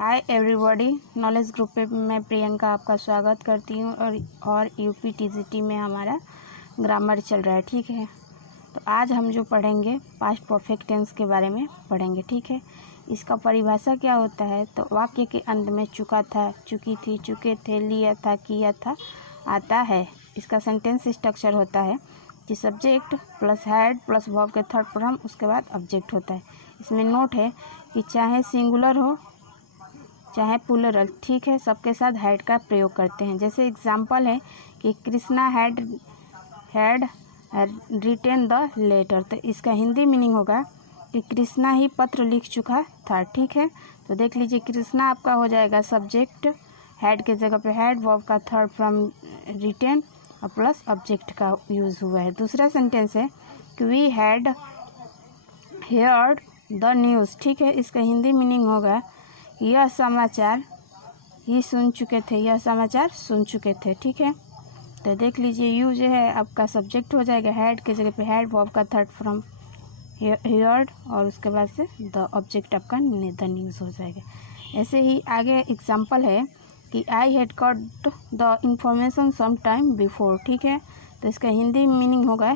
Hi everybody, knowledge group पे मैं प्रियंका आपका स्वागत करती हूँ और यूपी टीजीटी में हमारा ग्रामर चल रहा है। ठीक है, तो आज हम जो पढ़ेंगे पास्ट परफेक्ट टेंस के बारे में पढ़ेंगे। ठीक है, इसका परिभाषा क्या होता है, तो वाक्य के अंत में चुका था, चुकी थी, चुके थे, लिया था, किया था आता है। इसका सेंटेंस स्ट्रक्चर होता है कि subject plus had plus verb के थर्ड फॉर्म, उसके बाद ऑब्जेक्ट होता है। इसमें नोट है कि चाहे सिंगुलर हो चाहे प्लूरल, ठीक है, सबके साथ हैड का प्रयोग करते हैं। जैसे एग्जाम्पल है कि Krishna had written the letter, तो इसका हिंदी मीनिंग होगा कि कृष्णा ही पत्र लिख चुका था। ठीक है, तो देख लीजिए, कृष्णा आपका हो जाएगा सब्जेक्ट, हैड के जगह पे हैड, वर्ब का थर्ड फ्रॉम रिटेन और प्लस ऑब्जेक्ट का यूज़ हुआ है। दूसरा सेंटेंस है कि we had heard the news. ठीक है, इसका हिंदी मीनिंग होगा यह समाचार ही सुन चुके थे, यह समाचार सुन चुके थे। ठीक है, तो देख लीजिए, यू जो है आपका सब्जेक्ट हो जाएगा, हैड के जगह पे हैड, वर्ब का थर्ड फ्रॉम हियर्ड और उसके बाद से द ऑब्जेक्ट आपका द न्यूज़ हो जाएगा। ऐसे ही आगे एग्जांपल है कि I had got the information some time before. ठीक है, तो इसका हिंदी मीनिंग होगा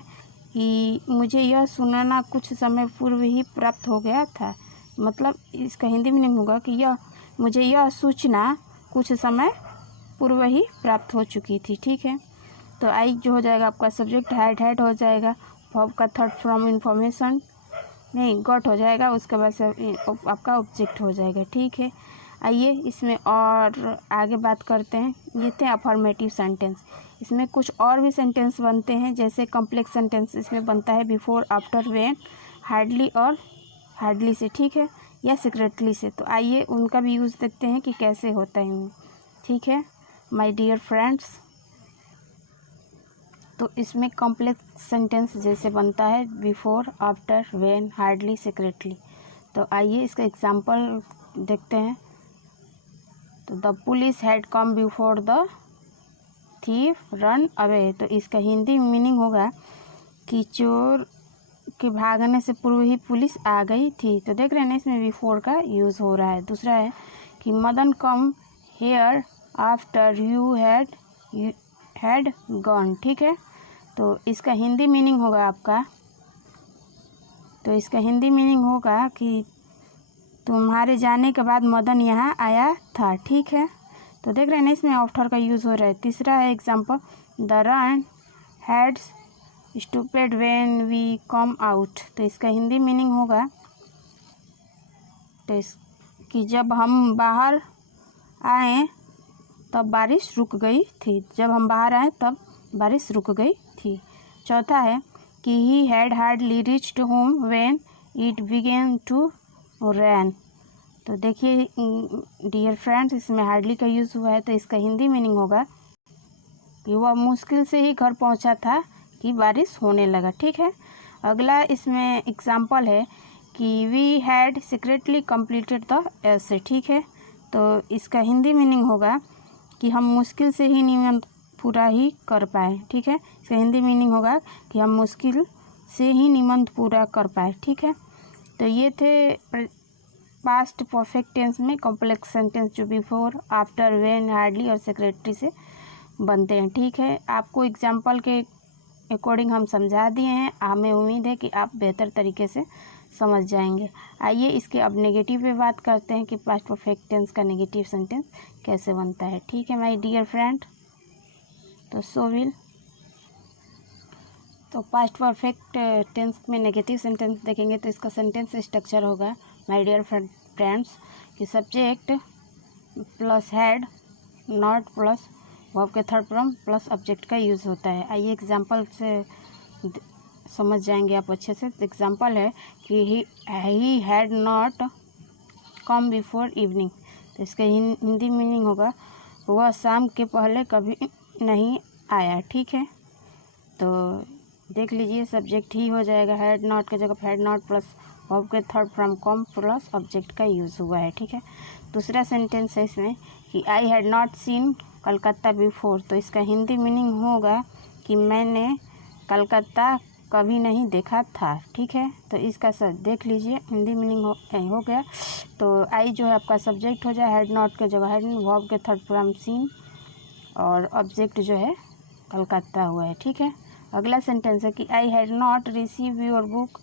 कि मुझे यह सुनना कुछ समय पूर्व ही प्राप्त हो गया था। मतलब इसका हिंदी मीनिंग होगा कि मुझे यह सूचना कुछ समय पूर्व ही प्राप्त हो चुकी थी। ठीक है, तो आई जो हो जाएगा आपका सब्जेक्ट, हैड हो जाएगा, वर्ब का थर्ड फ्रॉम इंफॉर्मेशन नहीं गॉट हो जाएगा, उसके बाद से आपका ऑब्जेक्ट हो जाएगा। ठीक है, आइए इसमें और आगे बात करते हैं। ये थे अफर्मेटिव सेंटेंस। इसमें कुछ और भी सेंटेंस बनते हैं, जैसे कॉम्प्लेक्स सेंटेंस इसमें बनता है बिफोर, आफ्टर, व्हेन, हार्डली और हार्डली से, ठीक है, या सीक्रेटली से। तो आइए उनका भी यूज़ देखते हैं कि कैसे होता है। ठीक है माय डियर फ्रेंड्स, तो इसमें कॉम्प्लेक्स सेंटेंस जैसे बनता है before, after, when, hardly, secretly. तो आइए इसका एग्जांपल देखते हैं। तो the police had come before the thief run away, तो इसका हिंदी मीनिंग होगा कि चोर के भागने से पूर्व ही पुलिस आ गई थी। तो देख रहे हैं ना, इसमें बिफोर का यूज़ हो रहा है। दूसरा है कि Madan come here after you had gone. ठीक है, तो इसका हिंदी मीनिंग होगा आपका, तो इसका हिंदी मीनिंग होगा कि तुम्हारे जाने के बाद मदन यहाँ आया था। ठीक है, तो देख रहे हैं ना, इसमें आफ्टर का यूज़ हो रहा है। तीसरा है example, the rain had stopped when we come out, तो इसका हिंदी मीनिंग होगा तो कि जब हम बाहर आए तब बारिश रुक गई थी, जब हम बाहर आए तब बारिश रुक गई थी। चौथा है कि he had hardly reached home when it began to rain, तो देखिए डियर फ्रेंड्स, इसमें हार्डली का यूज़ हुआ है, तो इसका हिंदी मीनिंग होगा कि वह मुश्किल से ही घर पहुंचा था कि बारिश होने लगा। ठीक है, अगला इसमें एग्जाम्पल है कि we had secretly completed the essay. ठीक है, तो इसका हिंदी मीनिंग होगा कि हम मुश्किल से ही निबंध पूरा ही कर पाए। ठीक है, इसका हिंदी मीनिंग होगा कि हम मुश्किल से ही निबंध पूरा कर पाए। ठीक है, तो ये थे पास्ट परफेक्ट टेंस में कॉम्प्लेक्स सेंटेंस जो बिफोर, आफ्टर, व्हेन, हार्डली और सेक्रेटरी से बनते हैं। ठीक है, आपको एग्जाम्पल के अकॉर्डिंग हम समझा दिए हैं। हमें उम्मीद है कि आप बेहतर तरीके से समझ जाएंगे। आइए इसके अब नेगेटिव पे बात करते हैं कि पास्ट परफेक्ट टेंस का नेगेटिव सेंटेंस कैसे बनता है। ठीक है माय डियर फ्रेंड, तो पास्ट परफेक्ट टेंस में नेगेटिव सेंटेंस देखेंगे तो इसका सेंटेंस स्ट्रक्चर होगा माय डियर फ्रेंड्स कि subject plus had not plus verb के थर्ड फॉर्म प्लस ऑब्जेक्ट का यूज़ होता है। आइए एग्जांपल से समझ जाएंगे आप अच्छे से। एग्जांपल है कि he had not come before evening, तो इसका हिंदी मीनिंग होगा वह शाम के पहले कभी नहीं आया। ठीक है, तो देख लीजिए, सब्जेक्ट ही हो जाएगा, हैड नॉट के जगह हैड नॉट प्लस वर्ब के third from come plus object का यूज़ हुआ है। ठीक है, दूसरा सेंटेंस है इसमें कि I had not seen Calcutta before, तो इसका हिंदी मीनिंग होगा कि मैंने कलकत्ता कभी नहीं देखा था। ठीक है, तो इसका सब देख लीजिए, हिंदी मीनिंग हो गया। तो आई जो है आपका सब्जेक्ट हो जाए, हैड नॉट के जगह हैड, वर्ब के थर्ड फॉर्म सीन, और ऑब्जेक्ट जो है कलकत्ता हुआ है। ठीक है, अगला सेंटेंस है कि I had not receive your book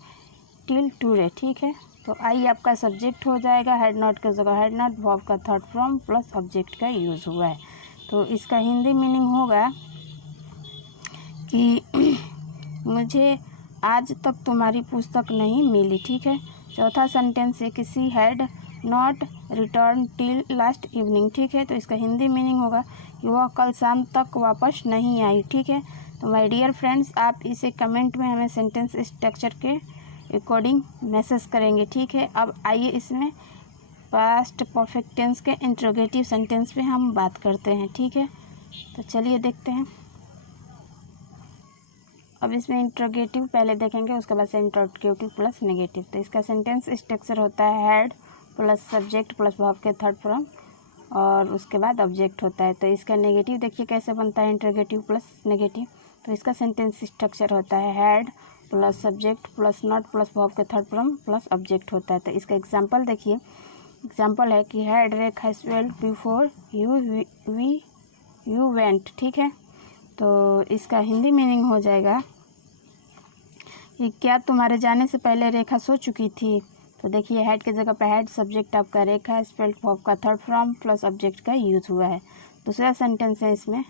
till today. ठीक है, तो आई आपका सब्जेक्ट हो जाएगा, हैड नॉट के जगह हैड नॉट, वर्ब का थर्ड फॉर्म प्लस ऑब्जेक्ट का यूज़ हुआ है। तो इसका हिंदी मीनिंग होगा कि मुझे आज तक तुम्हारी पुस्तक नहीं मिली। ठीक है, चौथा सेंटेंस है कि she had not return till last evening. ठीक है, तो इसका हिंदी मीनिंग होगा कि वह कल शाम तक वापस नहीं आई। ठीक है, तो माय डियर फ्रेंड्स, आप इसे कमेंट में हमें सेंटेंस स्ट्रक्चर के अकॉर्डिंग मैसेज करेंगे। ठीक है, अब आइए इसमें पास्ट परफेक्ट टेंस के इंट्रोगेटिव सेंटेंस पे हम बात करते हैं। ठीक है, तो चलिए देखते हैं। अब इसमें इंट्रोगेटिव पहले देखेंगे, उसके बाद से इंट्रोगेटिव प्लस नेगेटिव। तो इसका सेंटेंस स्ट्रक्चर होता है had plus subject plus verb के थर्ड फॉर्म, और उसके बाद ऑब्जेक्ट होता है। तो इसका नेगेटिव देखिए कैसे बनता है, इंट्रोगेटिव प्लस नेगेटिव। तो इसका सेंटेंस स्ट्रक्चर होता है had plus subject plus not plus verb के थर्ड फॉर्म प्लस ऑब्जेक्ट होता है। तो इसका एग्जाम्पल देखिए, एग्जाम्पल है कि had Rekha swelled before you went. ठीक है, तो इसका हिंदी मीनिंग हो जाएगा कि क्या तुम्हारे जाने से पहले रेखा सो चुकी थी। तो देखिए हैड के जगह पे हैड, सब्जेक्ट आपका रेखा, स्पेल्ड वर्ब का थर्ड फॉर्म प्लस ऑब्जेक्ट का यूज हुआ है। दूसरा सेंटेंस है इसमें,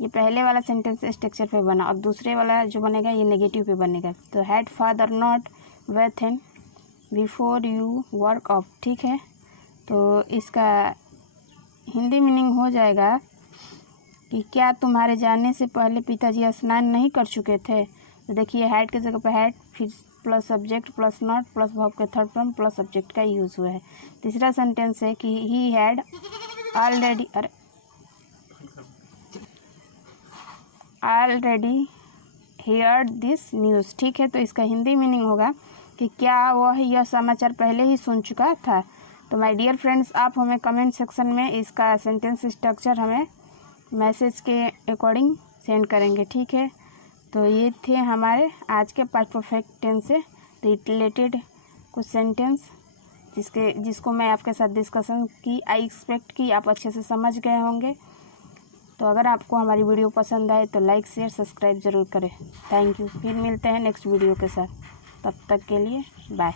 ये पहले वाला सेंटेंस स्ट्रक्चर पे बना, और दूसरे वाला जो बनेगा ये नेगेटिव पे बनेगा। तो हैड फादर नॉट वेथन बिफोर यू वर्क ऑफ। ठीक है, तो इसका हिंदी मीनिंग हो जाएगा कि क्या तुम्हारे जाने से पहले पिताजी स्नान नहीं कर चुके थे। तो देखिए हैड के जगह पे हैड, फिर plus subject plus not plus verb के थर्ड फॉर्म प्लस सब्जेक्ट का यूज़ हुआ है। तीसरा सेंटेंस है कि he had already heard this news. ठीक है, तो इसका हिंदी मीनिंग होगा कि क्या वह यह समाचार पहले ही सुन चुका था। तो माय डियर फ्रेंड्स, आप हमें कमेंट सेक्शन में इसका सेंटेंस स्ट्रक्चर हमें मैसेज के अकॉर्डिंग सेंड करेंगे। ठीक है, तो ये थे हमारे आज के पास्ट परफेक्ट टेंस से रिलेटेड कुछ सेंटेंस जिसको मैं आपके साथ डिस्कशन की। आई एक्सपेक्ट कि आप अच्छे से समझ गए होंगे। तो अगर आपको हमारी वीडियो पसंद आए तो लाइक शेयर सब्सक्राइब ज़रूर करें। थैंक यू, फिर मिलते हैं नेक्स्ट वीडियो के साथ, तब तक के लिए बाय।